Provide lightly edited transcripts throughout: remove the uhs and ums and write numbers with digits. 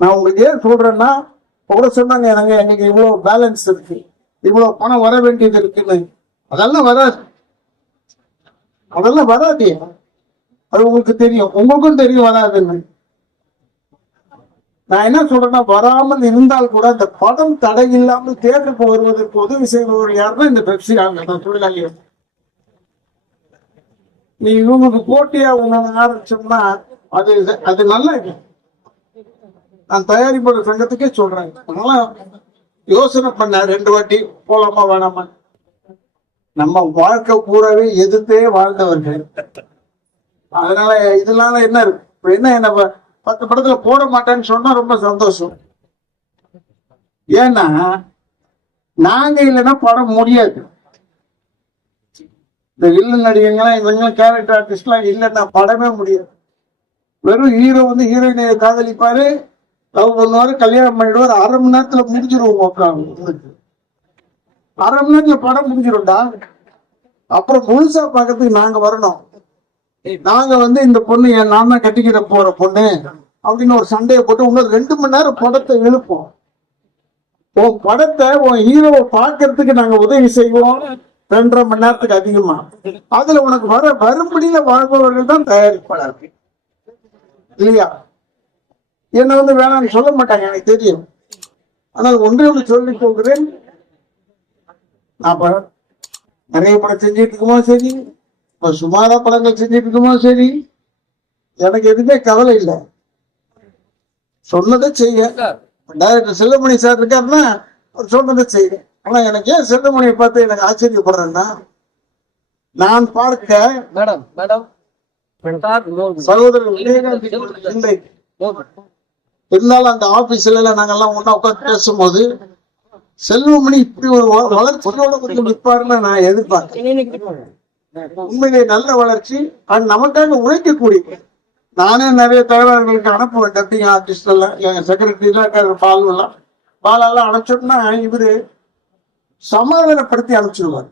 நான் உங்களுக்கு ஏன் சொல்றேன்னா, கூட சொன்னாங்க எனக்கு எங்களுக்கு இவ்வளவு பேலன்ஸ் இருக்கு, இவ்வளவு பணம் வர வேண்டியது இருக்குன்னு. அதெல்லாம் வராது, அதெல்லாம் வராது. அது உங்களுக்கு தெரியும், உங்களுக்கும் தெரியும் வராதுன்னு. நான் என்ன சொல்றேன்னா, வராமல் இருந்தால் கூட அந்த படம் தடை இல்லாமல் தேர்தலுக்கு வருவதற்கு உதவி செய்பவர்கள் யாருன்னா இந்த பெப்சி தொழிலாளிகள். நீ இவங்களுக்கு போட்டியா உணவு ஆரம்பிச்சோம்னா அது அது நல்லா இல்லை. நான் தயாரிப்பாளர் சங்கத்துக்கே சொல்றேன், அதனால யோசனை பண்ண 2 வாட்டி போலாமா வேணாமா. நம்ம வாழ்க்கை பூராவே எதிர்த்தே வாழ்ந்தவர்கள். அதனால இதனால என்ன இருக்கு, என்ன 10 படத்துல போட மாட்டேன்னு சொன்னா ரொம்ப சந்தோஷம். ஏன்னா நாங்க இல்லைன்னா படம் முடியாது. இந்த வில்லன் நடிகங்களாம் இவங்களும் கேரக்டர் ஆர்டிஸ்ட் எல்லாம் இல்லைன்னா படமே முடியாது. வெறும் ஹீரோ வந்து ஹீரோயினை காதலிப்பாரு, லவ் பண்ணுவாரு, கல்யாணம் பண்ணிடுவாரு, 1/2 மணி நேரத்துல முடிஞ்சிருவோம். 1/2 மணி நேரத்துல படம் முடிஞ்சிரும்டா. அப்புறம் முழுசா பார்க்கறதுக்கு நாங்க வரணும். நாங்க வந்து இந்த பொண்ணு நான் தான் கட்டிக்கிற போற பொண்ணு அப்படின்னு ஒரு சண்டையை போட்டு இன்னொரு 2 மணி நேரம் படத்தை இழுப்போம். உன் படத்தை உன் ஹீரோவை பார்க்கறதுக்கு நாங்க உதவி செய்வோம் 2.5 மணி நேரத்துக்கு அதிகமா. அதுல உனக்கு வரும்படியில வாழ்பவர்கள் தான் தயாரிப்பாளர்கள் இல்லையா? என்ன வந்து வேணாம்னு சொல்ல மாட்டாங்க, எனக்கு தெரியும். ஆனால் ஒன்றே ஒன்று சொல்லி போகிறேன், நான் நிறைய படம் செஞ்சிட்டு இருக்குமோ சரி, இப்ப சுமாரா படங்கள் செஞ்சிட்டு இருக்குமோ சரி, எனக்கு எதுவுமே கவலை இல்லை. சொன்னதை செய்ய. டைரக்டர் செல்வமணி சார் இருக்காருன்னா அவர் சொன்னதை செய்ய. ஆனா எனக்கு ஏன் செல்வமணியை பார்த்து எனக்கு ஆச்சரியப்படுறேன்னா, நான் பார்க்க சகோதரர் விஜயகாந்த் இல்லை இருந்தாலும் அந்த ஆபீஸ்ல நாங்கெல்லாம் ஒன்னா உட்காந்து பேசும்போது செல்வமணி இப்படி ஒரு வளர்ச்சியோட கொஞ்சம் நிற்பாருன்னு நான் எதிர்பார்க்கிறேன். உண்மையிலே நல்ல வளர்ச்சி, அது நமக்காக உழைக்கக்கூடிய. நானே நிறைய தலைவர்களுக்கு அனுப்புவேன், டப்பிங் ஆர்டிஸ்ட் எல்லாம், எங்க செக்ரட்டரி எல்லாம் பாலெல்லாம் அனுப்பிச்சோம்னா இவரு சமாதானப்படுத்தி அனுப்பிச்சிருவார்,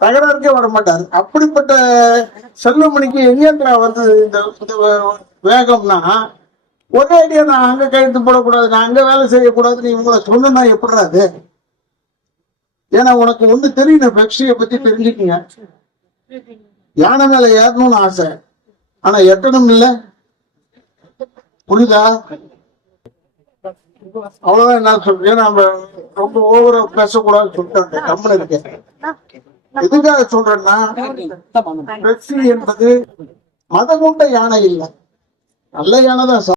தகராறுக்கே வர மாட்டாரு. அப்படிப்பட்ட செல்வமணிக்கு எங்கேந்திரா வந்து இந்த வேகம்னா, ஒரே ஐடியா நான் அங்க கையெழுத்து போடக்கூடாது, நான் அங்க வேலை செய்யக்கூடாது, நீ உங்களை சொன்னா எப்படிறாது? ஏன்னா உனக்கு ஒண்ணு தெரியும், பெப்சியை பத்தி தெரிஞ்சுக்கீங்க. யானை மேல ஏறணும்னு ஆசை, ஆனா எட்டணும் இல்ல, புரியுதா? அவ்வளவுதான் என்ன சொல்றேன். நம்ம ரொம்ப ஓவரா பேசக்கூடாதுன்னு சொல்லிட்டு கம்பெனி இருக்கேன். எதுக்காக சொல்றேன்னா, பெப்சி என்பது மதம் கொண்ட யானை இல்லை, நல்ல யானை தான்.